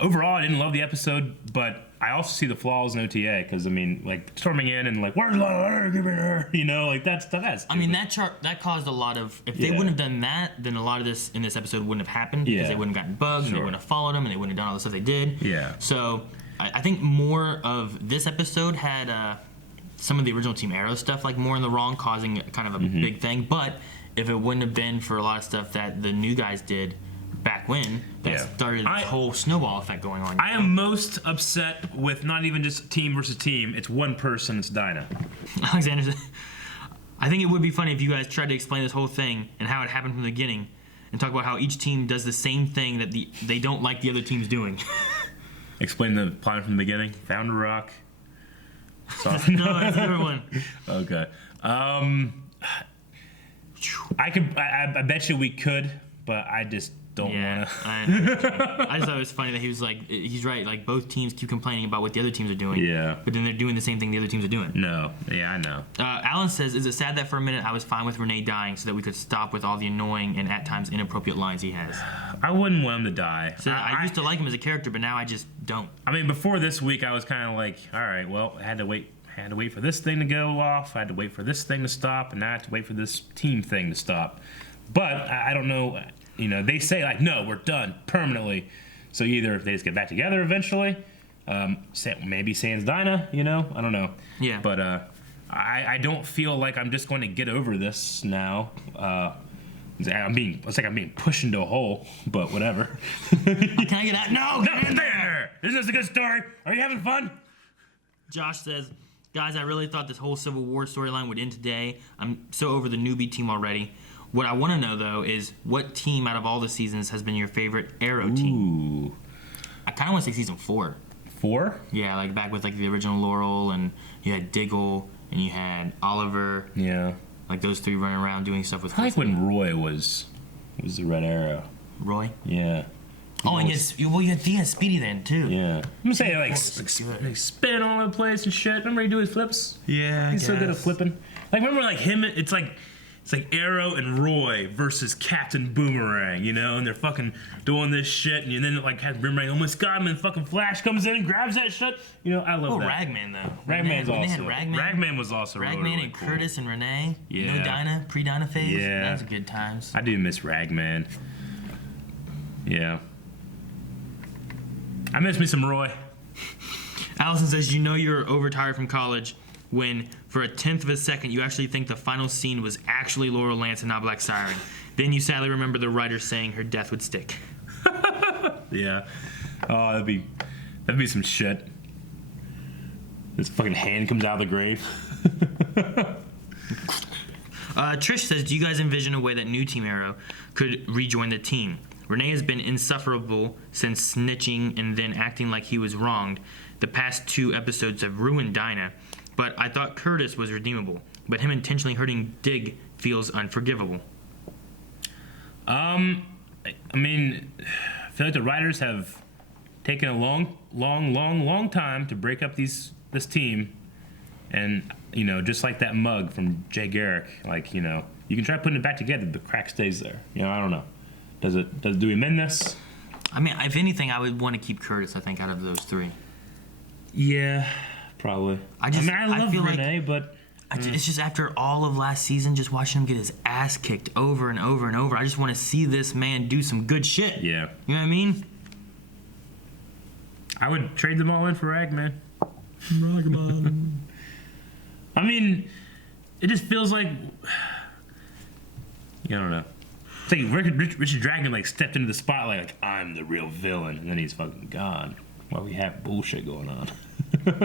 overall I didn't love the episode, but I also see the flaws in OTA because I mean, like storming in and like, where's Lana? Give me her, you know, like that's. I mean, that caused a lot of. If they wouldn't have done that, then a lot of this in this episode wouldn't have happened because they wouldn't have gotten bugged and they wouldn't have followed them and they wouldn't have done all the stuff they did. Yeah. So I think more of this episode had some of the original Team Arrow stuff like more in the wrong, causing kind of a big thing. But if it wouldn't have been for a lot of stuff that the new guys did back when, that started this whole snowball effect going on. I am most upset with not even just team versus team. It's one person. It's Dinah. Alexander said, I think it would be funny if you guys tried to explain this whole thing and how it happened from the beginning and talk about how each team does the same thing that they don't like the other team's doing. Explain the plan from the beginning. Found a rock. No, that's a different one. Okay. I bet you we could, but I just don't want to. I just thought it was funny that he was like, he's right. Like both teams keep complaining about what the other teams are doing. Yeah. But then they're doing the same thing the other teams are doing. No. Yeah, I know. Alan says, is it sad that for a minute I was fine with Renee dying so that we could stop with all the annoying and at times inappropriate lines he has? I wouldn't want him to die. So I used to like him as a character, but now I just don't. I mean, before this week, I was kind of like, all right, well, I had to wait for this thing to go off. I had to wait for this thing to stop, and now I have to wait for this team thing to stop. But I don't know. You know, they say like, no, we're done permanently. So either they just get back together eventually, maybe sans Dinah. You know, I don't know. Yeah. But I don't feel like I'm just going to get over this now. It's like I'm being pushed into a hole, but whatever. Can I get out? No, get in there. Isn't this a good story? Are you having fun? Josh says, guys, I really thought this whole Civil War storyline would end today. I'm so over the newbie team already. What I want to know, though, is what team out of all the seasons has been your favorite Arrow team? Ooh. I kind of want to say season 4. 4? Yeah, like back with like the original Laurel, and you had Diggle, and you had Oliver. Yeah. Like those 3 running around doing stuff with. I like when Roy was the Red Arrow. Roy? Yeah. Oh, and you had Speedy then too. Yeah. I'm saying like spin all over the place and shit. Remember he do his flips? Yeah. He's so good at flipping. Like remember like him? It's like Arrow and Roy versus Captain Boomerang, you know, and they're fucking doing this shit, and then like Captain Boomerang almost got him, and fucking Flash comes in and grabs that shit. You know, I love that. Ragman though. Ragman's when also. Ragman was also. Ragman really and cool. Curtis and Renee. Yeah. No Dinah, pre-Dinah phase. Yeah. That's good times. I do miss Ragman. Yeah. I miss me some Roy. Allison says, you know you're overtired from college when, for a tenth of a second, you actually think the final scene was actually Laurel Lance and not Black Siren. Then you sadly remember the writer saying her death would stick. Yeah. Oh, that'd be some shit. This fucking hand comes out of the grave. Trish says, do you guys envision a way that new Team Arrow could rejoin the team? Renee has been insufferable since snitching and then acting like he was wronged. The past 2 episodes have ruined Dinah, but I thought Curtis was redeemable. But him intentionally hurting Dig feels unforgivable. I mean, I feel like the writers have taken a long time to break up this team. And, you know, just like that mug from Jay Garrick, like, you know, you can try putting it back together, but the crack stays there. You know, I don't know. Do we mend this? I mean, if anything, I would want to keep Curtis, I think, out of those 3. Yeah, probably. I love Renee, but It's just after all of last season, just watching him get his ass kicked over and over and over. I just want to see this man do some good shit. Yeah. You know what I mean? I would trade them all in for Ragman. Ragman. I mean, it just feels like, I don't know. It's like Richard Dragon like stepped into the spotlight like, I'm the real villain, and then he's fucking gone while we have bullshit going on.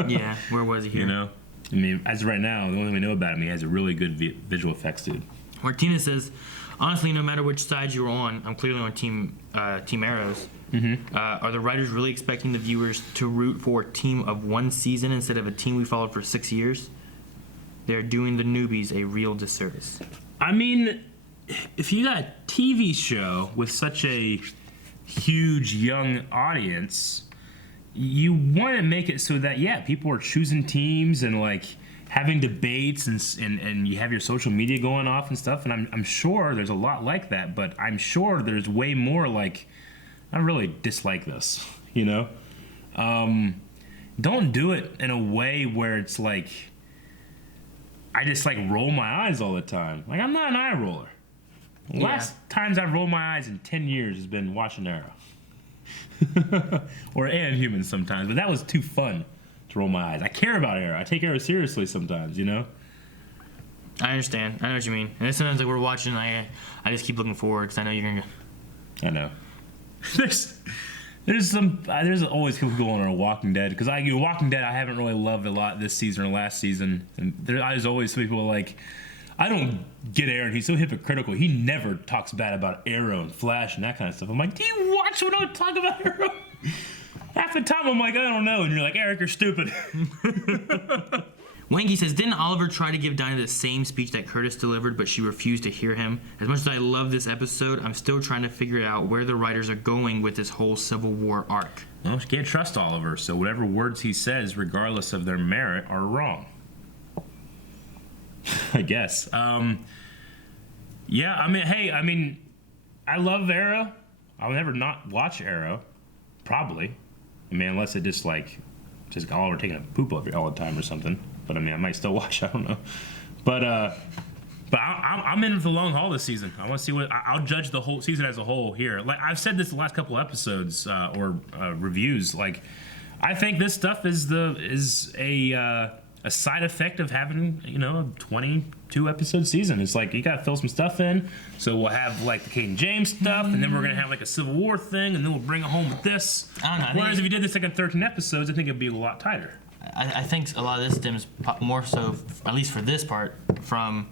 Yeah, where was he here? You know? I mean, as of right now, the only thing we know about him, he has a really good visual effects dude. Martina says, honestly, no matter which side you're on, I'm clearly on Team Arrows. Mm-hmm. Are the writers really expecting the viewers to root for a team of one season instead of a team we followed for 6 years? They're doing the newbies a real disservice. I mean, if you got a TV show with such a huge young audience, you want to make it so that, yeah, people are choosing teams and like having debates and you have your social media going off and stuff. And I'm sure there's a lot like that, but I'm sure there's way more like, I really dislike this, you know? Don't do it in a way where it's like, I just like roll my eyes all the time. Like, I'm not an eye roller. Yeah. Last times I've rolled my eyes in 10 years has been watching Arrow. Or Inhumans sometimes, but that was too fun to roll my eyes. I care about Arrow. I take Arrow seriously sometimes, you know? I understand. I know what you mean. And sometimes like we're watching, I just keep looking forward because I know you're gonna. I know. There's always people going on Walking Dead because Walking Dead I haven't really loved a lot this season or last season, and there's always some people like, I don't get Aaron. He's so hypocritical. He never talks bad about Arrow and Flash and that kind of stuff. I'm like, do you watch when I talk about Arrow? Half the time I'm like, I don't know, and you're like, Eric, you're stupid. Wanky says, didn't Oliver try to give Dinah the same speech that Curtis delivered, but she refused to hear him? As much as I love this episode, I'm still trying to figure out where the writers are going with this whole Civil War arc. Well, she can't trust Oliver, so whatever words he says, regardless of their merit, are wrong. I guess. Yeah, I mean, I love Arrow. I'll never not watch Arrow. Probably. I mean, unless it just Oliver taking a poop all the time or something. But I mean, I might still watch. I don't know. But I'm in for the long haul this season. I want to see I'll judge the whole season as a whole here. Like I've said this the last couple episodes or reviews. Like I think this stuff is a side effect of having a 22 episode season. It's like you got to fill some stuff in. So we'll have like the King James stuff, and then we're gonna have like a Civil War thing, and then we'll bring it home with this. I don't know. Whereas if you did this like in 13 episodes, I think it'd be a lot tighter. I think a lot of this stems more so, at least for this part, from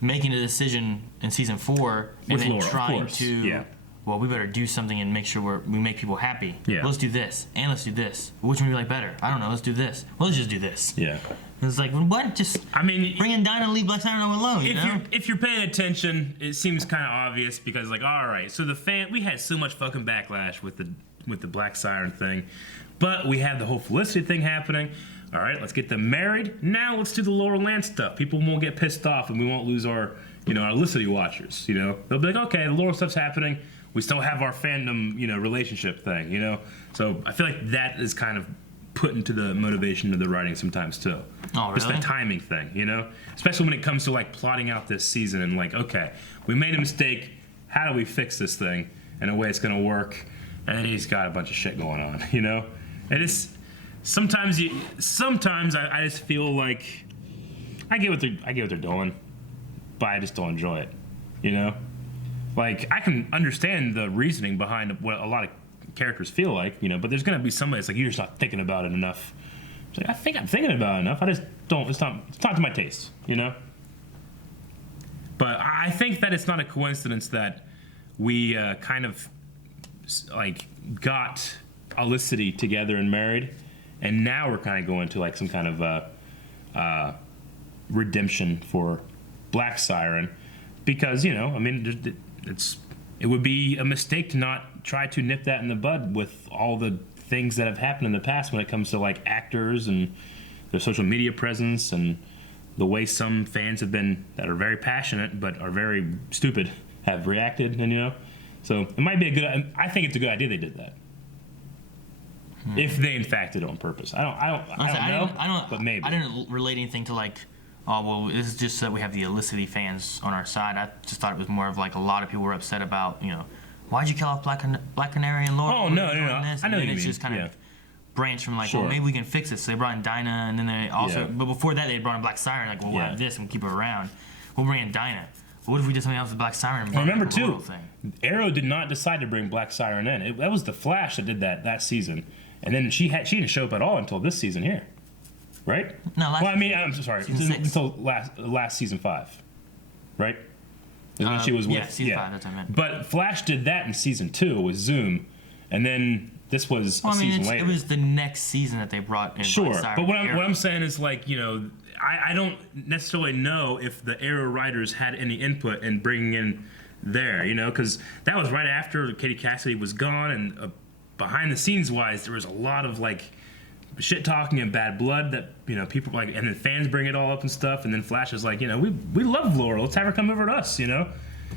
making a decision in season 4 and With then Laura, trying to. Yeah. Well, we better do something and make sure we make people happy. Yeah. Well, let's do this and let's do this. Which one do you like better? I don't know. Let's do this. Well, let's just do this. Yeah. It's like, what? Just bring in Dinah and leave Black Siren alone. If you're paying attention, it seems kind of obvious because like, all right, so we had so much fucking backlash with the Black Siren thing, but we have the whole Felicity thing happening. All right, let's get them married. Now let's do the Laurel Lance stuff. People won't get pissed off, and we won't lose our Felicity watchers. They'll be like, okay, the Laurel stuff's happening. We still have our fandom, relationship thing. So I feel like that is kind of put into the motivation of the writing sometimes too. Oh, really? Just that timing thing, Especially when it comes to like plotting out this season and like, okay, we made a mistake. How do we fix this thing in a way it's gonna work? And then he's got a bunch of shit going on, And it's sometimes I just feel like I get what they're doing, but I just don't enjoy it, Like I can understand the reasoning behind what a lot of characters feel like, but there's gonna be somebody that's like, you're just not thinking about it enough. It's like, I think I'm thinking about it enough. I just don't. It's not to my taste, But I think that it's not a coincidence that we kind of like got Felicity together and married, and now we're kind of going to like some kind of redemption for Black Siren, because it would be a mistake to not try to nip that in the bud with all the things that have happened in the past when it comes to like actors and their social media presence and the way some fans have been that are very passionate but are very stupid have reacted, and so it might be I think it's a good idea they did that. If they in fact did it on purpose. I don't know. But maybe. I didn't relate anything to like oh, well, this is just that we have the Elicity fans on our side. I just thought it was more of like a lot of people were upset about, why'd you kill off Black Canary and Laura? Oh, no. I know and what then you it's mean. just kind Yeah. of branched from like, Sure. well, maybe we can fix this. So they brought in Dinah, and then they also, Yeah. but before that, they brought in Black Siren. Like, well, we'll have this and we'll keep her around. We'll bring in Dinah. But what if we did something else with Black Siren? And Remember, the Laurel too, thing? Arrow did not decide to bring Black Siren in. That was the Flash that did that season. And then she didn't show up at all until this season here. Right? No, I'm so sorry. Season 6. Until last season 5. Right? And then she was with, season 5, that's what I meant. But Flash did that in season 2 with Zoom. And then this was a season later. It was the next season that they brought in Sure, Black Siren. but what I'm saying is like, I don't necessarily know if the Arrow writers had any input in bringing in there, because that was right after Katie Cassidy was gone, and behind the scenes wise, there was a lot of like shit talking and bad blood that people like, and then fans bring it all up and stuff, and then Flash is like, we love Laura, let's have her come over to us,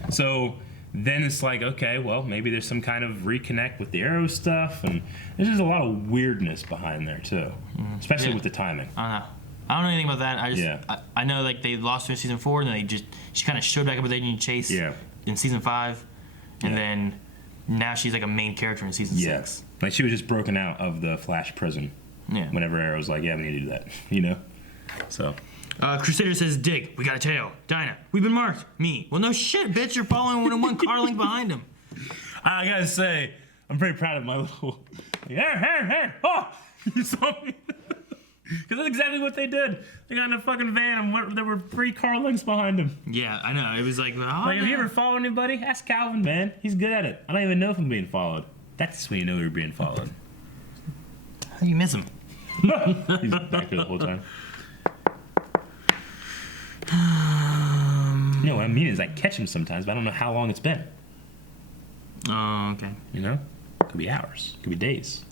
so. Then it's like, okay, well, maybe there's some kind of reconnect with the Arrow stuff, and there's just a lot of weirdness behind there too, especially with the timing. I don't know anything about that. I know like they lost her in season 4, and then she kind of showed back up with Agent Chase in season 5, and then now she's like a main character in season 6. Like she was just broken out of the Flash prison. Yeah. Whenever Arrow's like, yeah, we need to do that, So. Crusader says, Dig, we got a tail. Dinah, we've been marked. Me. Well, no shit, bitch. You're following one car length behind him. I gotta say, I'm pretty proud of my little. Oh! You saw me? Because that's exactly what they did. They got in a fucking van and there were 3 car lengths behind him. Yeah, I know. It was like, have you ever followed anybody? Ask Calvin, man. He's good at it. I don't even know if I'm being followed. That's when you know you're being followed. How do you miss him? He's back there the whole time. What I mean is I catch him sometimes, but I don't know how long it's been. Oh, okay. Could be hours, could be days.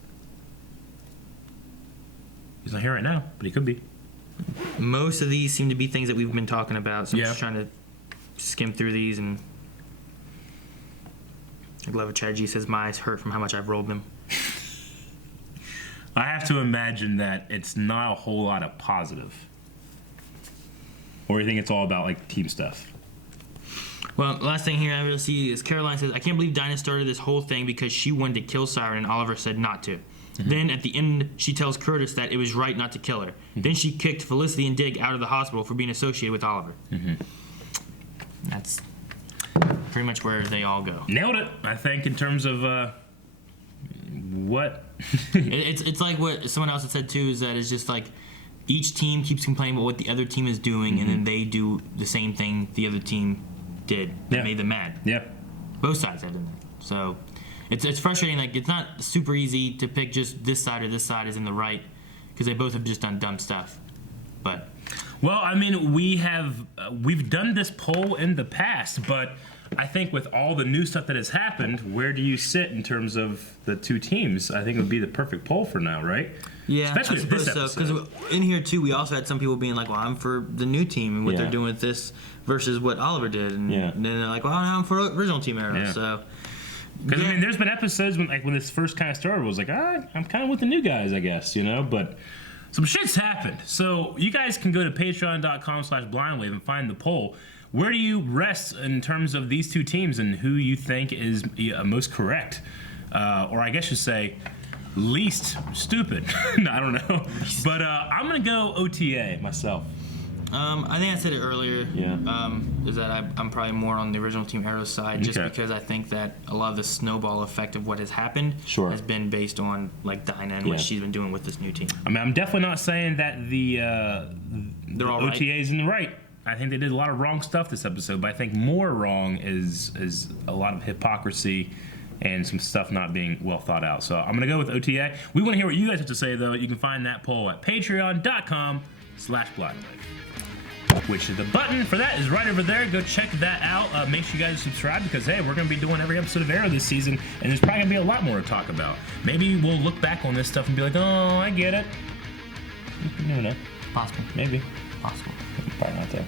He's not here right now, but he could be. Most of these seem to be things that we've been talking about, so I'm just trying to skim through these. And I love it. Chad G says my eyes hurt from how much I've rolled them. I have to imagine that it's not a whole lot of positive. Or you think it's all about like team stuff? Well, last thing here I will see is Caroline says, I can't believe Dinah started this whole thing because she wanted to kill Siren and Oliver said not to. Mm-hmm. Then at the end, she tells Curtis that it was right not to kill her. Mm-hmm. Then she kicked Felicity and Dig out of the hospital for being associated with Oliver. Mm-hmm. That's pretty much where they all go. Nailed it, I think, in terms of what? it's like what someone else had said too, is that it's just like each team keeps complaining about what the other team is doing, and then they do the same thing the other team did that made them mad. Yep. Both sides have done that. So it's frustrating. Like, it's not super easy to pick just this side or this side is in the right, because they both have just done dumb stuff. But well, I mean, we've done this poll in the past, but I think with all the new stuff that has happened, where do you sit in terms of the two teams? I think it would be the perfect poll for now, right? Yeah, especially with this episode. Because in here too, we also had some people being like, "Well, I'm for the new team and what they're doing with this versus what Oliver did," and then they're like, "Well, I'm for original team era." Yeah. So, because I mean, there's been episodes when this first kind of started, I was like, I'm kind of with the new guys, I guess, but some shit's happened. So you guys can go to patreon.com/blindwave and find the poll. Where do you rest in terms of these two teams and who you think is most correct, or I guess you say least stupid? No, I don't know, but I'm gonna go OTA myself. I think I said it earlier. Yeah. Is that I'm probably more on the original Team Arrow side, just because I think that a lot of the snowball effect of what has happened has been based on like Dinah and what she's been doing with this new team. I mean, I'm definitely not saying that the all OTA is in the right. I think they did a lot of wrong stuff this episode, but I think more wrong is a lot of hypocrisy and some stuff not being well thought out. So I'm gonna go with OTA. We want to hear what you guys have to say, though. You can find that poll at patreon.com/blindwave. Which is the button for that is right over there. Go check that out. Make sure you guys subscribe because, hey, we're going to be doing every episode of Arrow this season, and there's probably going to be a lot more to talk about. Maybe we'll look back on this stuff and be like, oh, I get it. You know. Possible. Maybe. Possible. Probably not, though.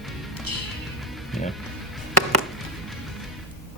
Yeah.